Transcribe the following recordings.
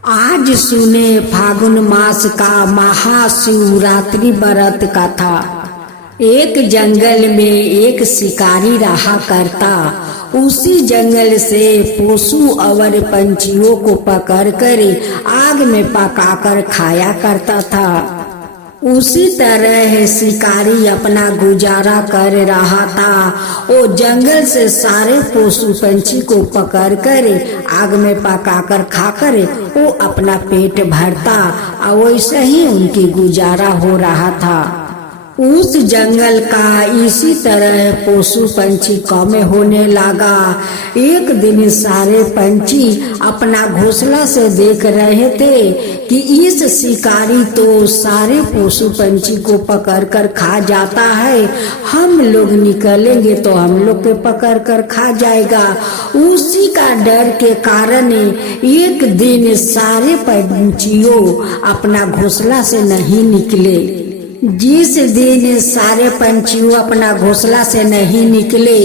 आज सुने फागुन मास का महाशिवरात्रि व्रत कथा। एक जंगल में एक शिकारी रहा करता। उसी जंगल से पशु और पंछियों को पकड़कर आग में पकाकर खाया करता था। उसी तरह शिकारी अपना गुजारा कर रहा था। वो जंगल से सारे पशु पंछी को पकड़कर आग में पकाकर खाकर वो अपना पेट भरता और वैसे ही उनकी गुजारा हो रहा था। उस जंगल का इसी तरह पशु पंछी कम होने लगा। एक दिन सारे पंछी अपना घोंसला से देख रहे थे कि इस शिकारी तो सारे पशु पंछी को पकड़कर खा जाता है, हम लोग निकलेंगे तो हम लोग के पकड़कर खा जाएगा। उसी का डर के कारण एक दिन सारे पंछियों अपना घोंसला से नहीं निकले। जिस दिन सारे पंछियों अपना घोंसला से नहीं निकले,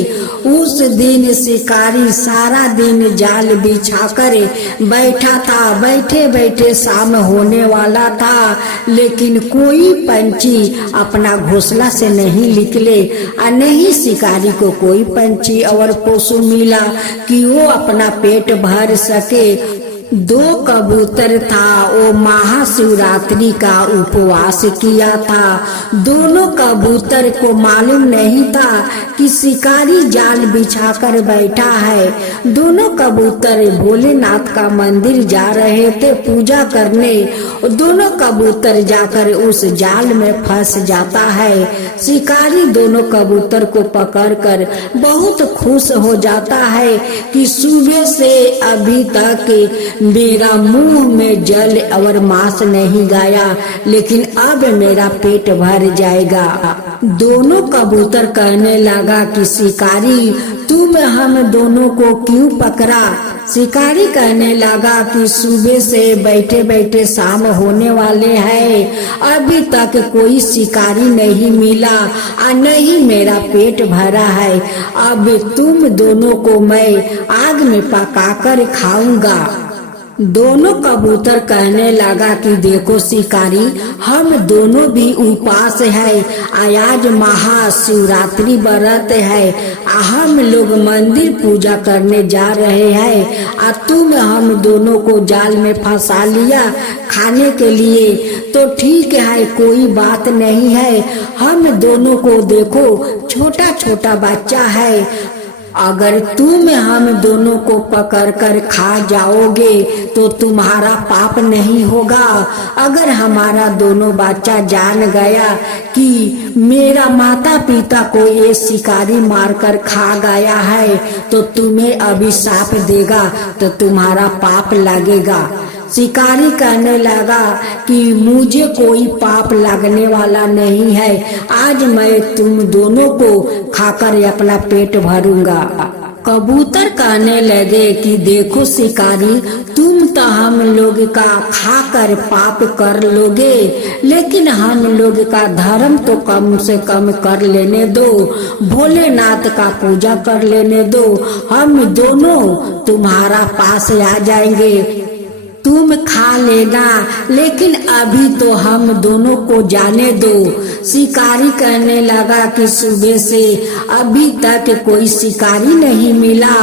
उस दिन शिकारी सारा दिन जाल बिछाकर बैठा था। बैठे बैठे शाम होने वाला था, लेकिन कोई पंछी अपना घोंसला से नहीं निकले और नहीं शिकारी को कोई पंछी और पशु मिला कि वो अपना पेट भर सके। दो कबूतर था, वो महाशिवरात्रि का उपवास किया था। दोनों कबूतर को मालूम नहीं था कि शिकारी जाल बिछाकर बैठा है। दोनों कबूतर भोलेनाथ का मंदिर जा रहे थे पूजा करने। दोनों कबूतर जाकर उस जाल में फंस जाता है। शिकारी दोनों कबूतर को पकड़कर बहुत खुश हो जाता है कि सुबह से अभी तक मेरा मुंह में जल और मांस नहीं गया, लेकिन अब मेरा पेट भर जाएगा। दोनों कबूतर कहने लगा कि शिकारी तुम हम दोनों को क्यों पकड़ा। शिकारी कहने लगा कि सुबह से बैठे बैठे शाम होने वाले हैं, अभी तक कोई शिकारी नहीं मिला और नहीं मेरा पेट भरा है। अब तुम दोनों को मैं आग में पकाकर खाऊंगा। दोनों कबूतर कहने लगा कि देखो शिकारी, हम दोनों भी उपवास है। आज महाशिवरात्रि व्रत है। हम लोग मंदिर पूजा करने जा रहे हैं और तुम हम दोनों को जाल में फंसा लिया खाने के लिए। तो ठीक है, कोई बात नहीं है। हम दोनों को देखो छोटा छोटा बच्चा है। अगर तुम हम दोनों को पकड़कर खा जाओगे तो तुम्हारा पाप नहीं होगा। अगर हमारा दोनों बच्चा जान गया कि मेरा माता पिता को ये शिकारी मारकर खा गया है तो तुम्हें अभिशाप देगा, तो तुम्हारा पाप लगेगा। शिकारी कहने लगा कि मुझे कोई पाप लगने वाला नहीं है। आज मैं तुम दोनों को खाकर अपना पेट भरूंगा। कबूतर कहने लगे कि देखो शिकारी, तुम तो हम लोग का खाकर पाप कर लोगे, लेकिन हम लोग का धर्म तो कम से कम कर लेने दो। भोलेनाथ का पूजा कर लेने दो। हम दोनों तुम्हारा पास आ जाएंगे, तुम खा लेना, लेकिन अभी तो हम दोनों को जाने दो। शिकारी कहने लगा कि सुबह से अभी तक कोई शिकारी नहीं मिला,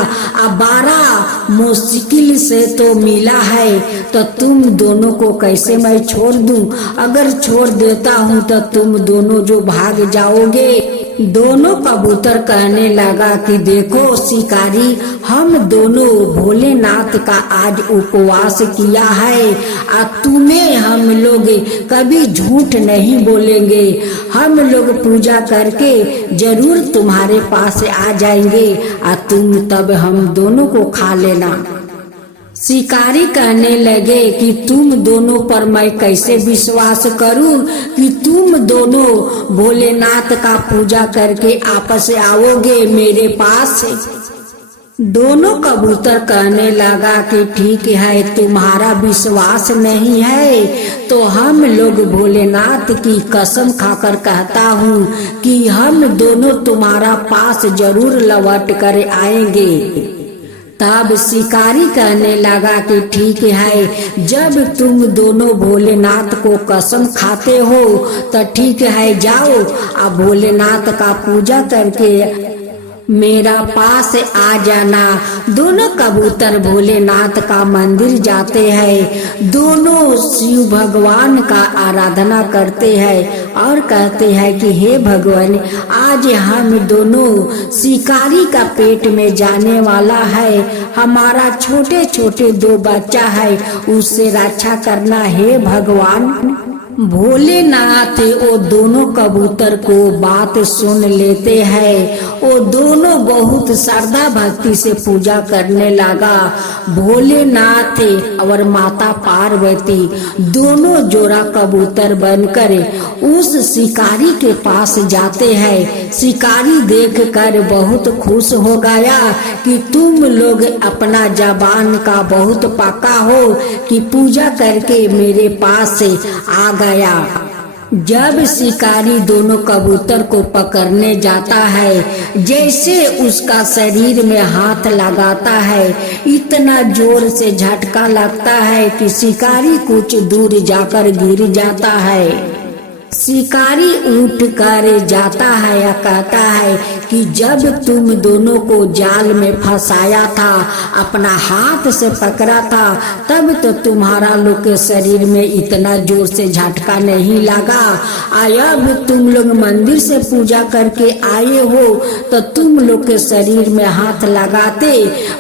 अब 12 मुश्किल से तो मिला है, तो तुम दोनों को कैसे मैं छोड़ दूं। अगर छोड़ देता हूं तो तुम दोनों जो भाग जाओगे। दोनों कबूतर कहने लगा कि देखो शिकारी, हम दोनों भोलेनाथ का आज उपवास किया है और तुम्हें हम लोग कभी झूठ नहीं बोलेंगे। हम लोग पूजा करके जरूर तुम्हारे पास आ जाएंगे और तुम तब हम दोनों को खा लेना। शिकारी कहने लगे कि तुम दोनों पर मैं कैसे विश्वास करूं कि तुम दोनों भोलेनाथ का पूजा करके आपस आओगे मेरे पास। दोनों कबूतर कहने लगा कि ठीक है, तुम्हारा विश्वास नहीं है तो हम लोग भोलेनाथ की कसम खाकर कहता हूँ कि हम दोनों तुम्हारा पास जरूर लौट कर आएंगे। तब शिकारी कहने लगा कि ठीक है, जब तुम दोनों भोलेनाथ को कसम खाते हो तो ठीक है, जाओ अब भोलेनाथ का पूजा करके मेरा पास आ जाना। दोनों कबूतर भोलेनाथ का मंदिर जाते हैं, दोनों शिव भगवान का आराधना करते हैं और कहते हैं कि हे भगवान, आज हम दोनों शिकारी का पेट में जाने वाला है, हमारा छोटे छोटे 2 बच्चा है, उससे रक्षा करना हे भगवान। भोलेनाथ वो दोनों कबूतर को बात सुन लेते हैं। वो दोनों बहुत श्रद्धा भक्ति से पूजा करने लगा। भोलेनाथ और माता पार्वती दोनों जोड़ा कबूतर बनकर उस शिकारी के पास जाते हैं। शिकारी देखकर बहुत खुश हो गया कि तुम लोग अपना जबान का बहुत पक्का हो कि पूजा करके मेरे पास से आ गया। जब शिकारी दोनों कबूतर को पकड़ने जाता है, जैसे उसका शरीर में हाथ लगाता है, इतना जोर से झटका लगता है कि शिकारी कुछ दूर जाकर गिर जाता है। शिकारी उठ कर जाता है या कहता है कि जब तुम दोनों को जाल में फंसाया था, अपना हाथ से पकड़ा था, तब तो तुम्हारा लोग के शरीर में इतना जोर से झटका नहीं लगा। अब तुम लोग मंदिर से पूजा करके आए हो तो तुम लोग के शरीर में हाथ लगाते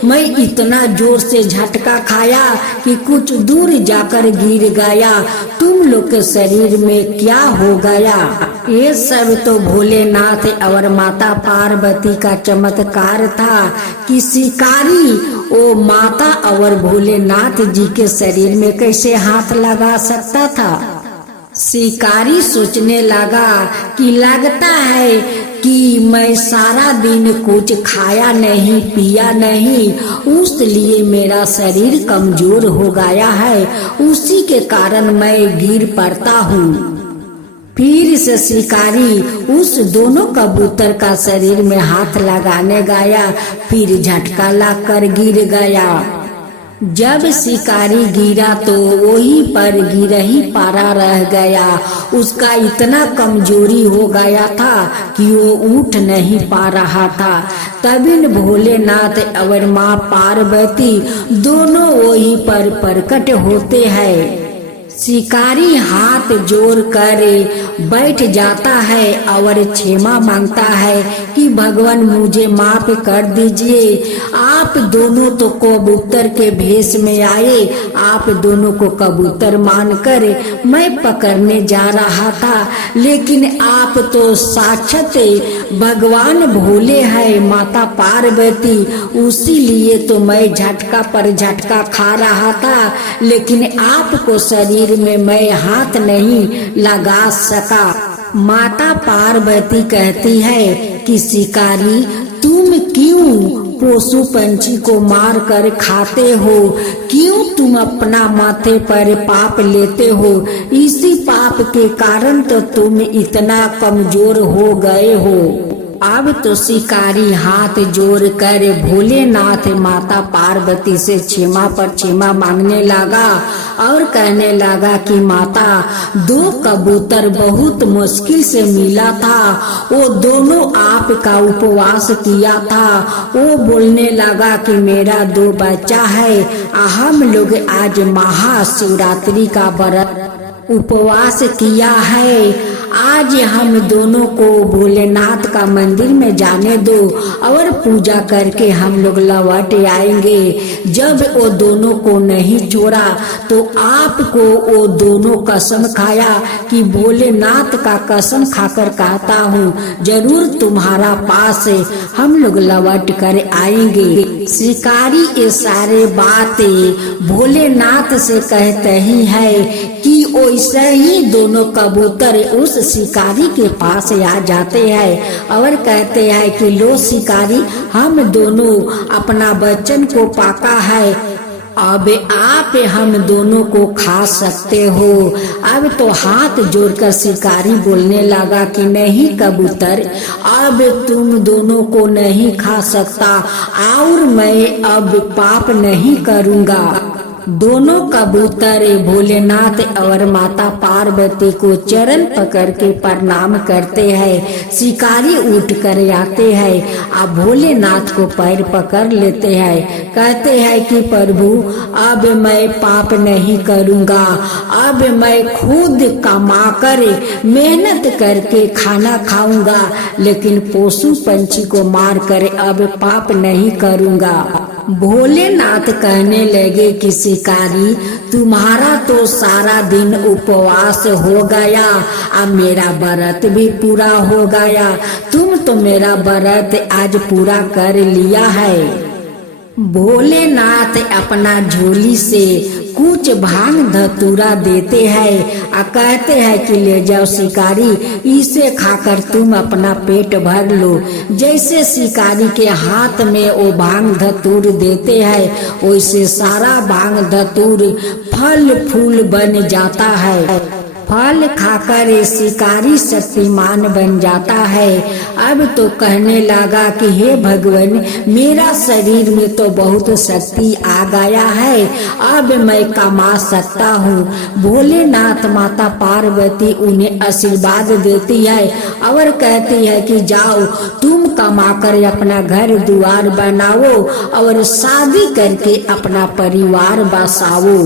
मैं इतना जोर से झटका खाया कि कुछ दूर जाकर गिर गया। तुम लोग के शरीर में क्या हो गया? ये सब तो भोलेनाथ और माता पार्वती का चमत्कार था कि शिकारी वो माता और भोलेनाथ जी के शरीर में कैसे हाथ लगा सकता था। शिकारी सोचने लगा कि लगता है कि मैं सारा दिन कुछ खाया नहीं पिया नहीं, उस लिए मेरा शरीर कमजोर हो गया है, उसी के कारण मैं गिर पड़ता हूँ। फिर से शिकारी उस दोनों कबूतर का शरीर में हाथ लगाने गया, फिर झटका लगकर गिर गया। जब शिकारी गिरा तो वही पर गिर ही पारा रह गया। उसका इतना कमजोरी हो गया था कि वो उठ नहीं पा रहा था। तभी भोलेनाथ और माँ पार्वती दोनों वही पर प्रकट होते हैं। शिकारी हाथ जोड़ कर बैठ जाता है और क्षमा मांगता है कि भगवान मुझे माफ कर दीजिए। आप दोनों तो कबूतर के भेष में आए, आप दोनों को कबूतर मानकर मैं पकड़ने जा रहा था, लेकिन आप तो साक्षात भगवान भोले हैं, माता पार्वती, उसी लिए तो मैं झटका पर झटका खा रहा था, लेकिन आपको शरीर में मैं हाथ नहीं लगा सका। माता पार्वती कहती है कि शिकारी, तुम क्यों पशु पंछी को मार कर खाते हो? क्यों तुम अपना माथे पर पाप लेते हो? इसी पाप के कारण तो तुम इतना कमजोर हो गए हो। अब तो शिकारी हाथ जोड़ कर भोलेनाथ माता पार्वती से क्षमा पर क्षमा मांगने लगा और कहने लगा कि माता, 2 कबूतर बहुत मुश्किल से मिला था, वो दोनों आपका उपवास किया था। वो बोलने लगा कि मेरा 2 बच्चा है, हम लोग आज महाशिवरात्रि का व्रत उपवास किया है। आज हम दोनों को भोलेनाथ का मंदिर में जाने दो और पूजा करके हम लोग लौट आएंगे। जब वो दोनों को नहीं छोड़ा तो आपको वो दोनों कसम खाया कि भोलेनाथ का कसम खाकर कहता हूँ, जरूर तुम्हारा पास हम लोग लौट कर आएंगे। शिकारी ये सारे बातें भोलेनाथ से कहते ही है कि वैसे ही दोनों कबूतर उस शिकारी के पास आ जाते हैं और कहते हैं कि लो शिकारी, हम दोनों अपना वचन को पाका है, अब आप हम दोनों को खा सकते हो। अब तो हाथ जोड़कर शिकारी बोलने लगा कि नहीं कबूतर, अब तुम दोनों को नहीं खा सकता और मैं अब पाप नहीं करूँगा। दोनों कबूतर भोलेनाथ और माता पार्वती को चरण पकड़ के प्रणाम करते हैं। शिकारी उठ कर आते हैं, अब भोलेनाथ को पैर पकड़ लेते हैं, कहते हैं कि प्रभु अब मैं पाप नहीं करूँगा, अब मैं खुद कमा कर मेहनत करके खाना खाऊंगा, लेकिन पशु पंछी को मार कर अब पाप नहीं करूँगा। भोलेनाथ कहने लगे कि शिकारी, तुम्हारा तो सारा दिन उपवास हो गया, अब मेरा व्रत भी पूरा हो गया, तुम तो मेरा व्रत आज पूरा कर लिया है। भोलेनाथ अपना झोली से कुछ भांग धतूरा देते हैं और कहते हैं कि ले जाओ शिकारी, इसे खाकर तुम अपना पेट भर लो। जैसे शिकारी के हाथ में वो भांग धतूर देते हैं, वैसे सारा भांग धतूर फल फूल बन जाता है। फल खाकर शिकारी शक्तिमान बन जाता है। अब तो कहने लगा कि हे भगवान, मेरा शरीर में तो बहुत शक्ति आ गया है, अब मैं कमा सकता हूँ। भोलेनाथ माता पार्वती उन्हें आशीर्वाद देती है और कहती है कि जाओ तुम कमाकर अपना घर द्वार बनाओ और शादी करके अपना परिवार बसाओ।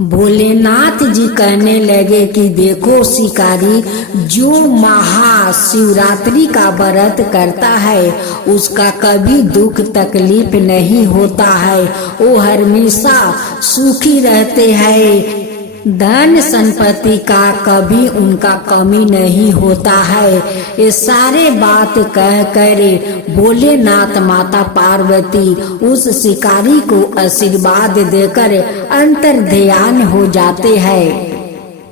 भोलेनाथ जी कहने लगे कि देखो शिकारी, जो महाशिवरात्रि का व्रत करता है उसका कभी दुख तकलीफ नहीं होता है, वो हमेशा सुखी रहते हैं, धन संपत्ति का कभी उनका कमी नहीं होता है। ये सारे बात कह कर भोलेनाथ माता पार्वती उस शिकारी को आशीर्वाद देकर अंतर ध्यान हो जाते हैं।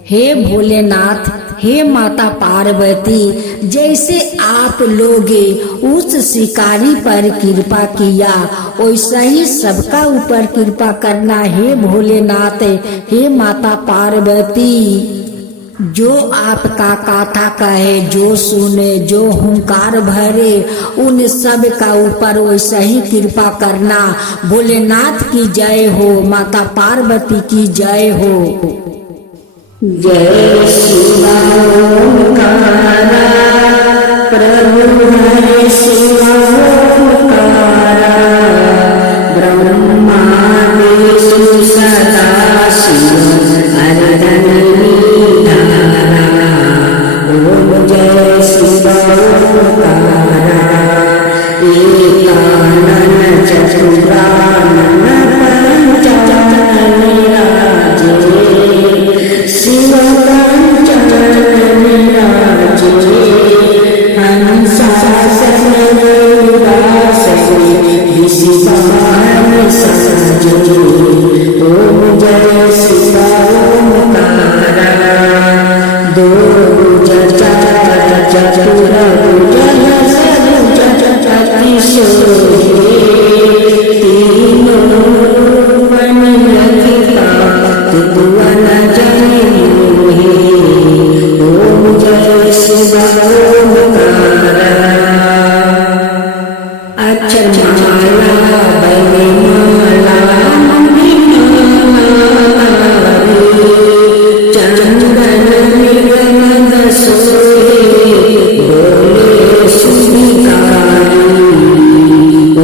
हे भोलेनाथ, हे माता पार्वती, जैसे आप लोग उस शिकारी पर कृपा किया वैसा ही सबका ऊपर कृपा करना। हे भोलेनाथ, हे माता पार्वती, जो आपका कथा कहे, जो सुने, जो हुंकार भरे, उन सब का ऊपर वैसा ही कृपा करना। भोलेनाथ की जय हो, माता पार्वती की जय हो। जय शिवा ओंकारा, प्रभु है शिवा ओंकारा, ब्रह्मा विष्णु सदा शिव हरदन निधारा। ओम जय शिवा ओंकारा, एकानन चतुरानन पंचानन विराजे, शिव पंचानन विराजे, हंसासन निवासते विषिवाहन सजे। ओम जय शिवा ओंकारा, दो भुज चतुर भुज सभुज अतिशोभे, तीनों वन लखिता त्रिभुवन जय मोहे। ओम जय शिवा ओंकारा, अक्षरमाला वैमाला चंदन निगम सोहे, बोले सुनिकारी।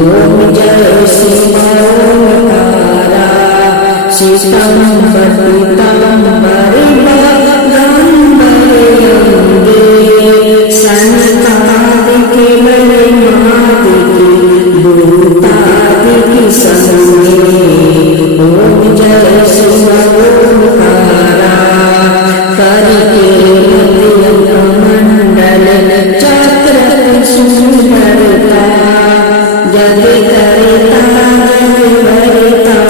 ओम जय शिवा ओंकारा, शीतंबर पीतांबर बागंबर अंगे, सनकादिक मणिमादिक भूतादिक संगे। ओम जय शिवा ओंकारा, करके मंडल चक्र सुंदरता, जग करता जग भरता,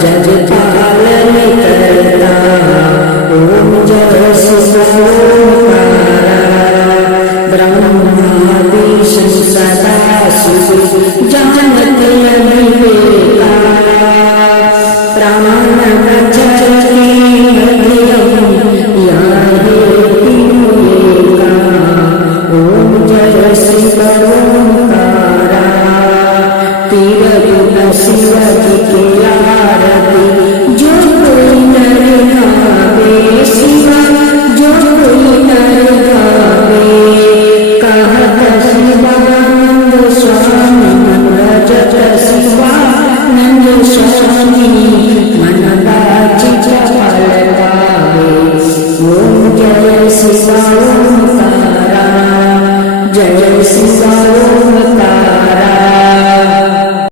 जग पालन करता। ओम जय शिव ओमकारा, जय शिव ओमकारा।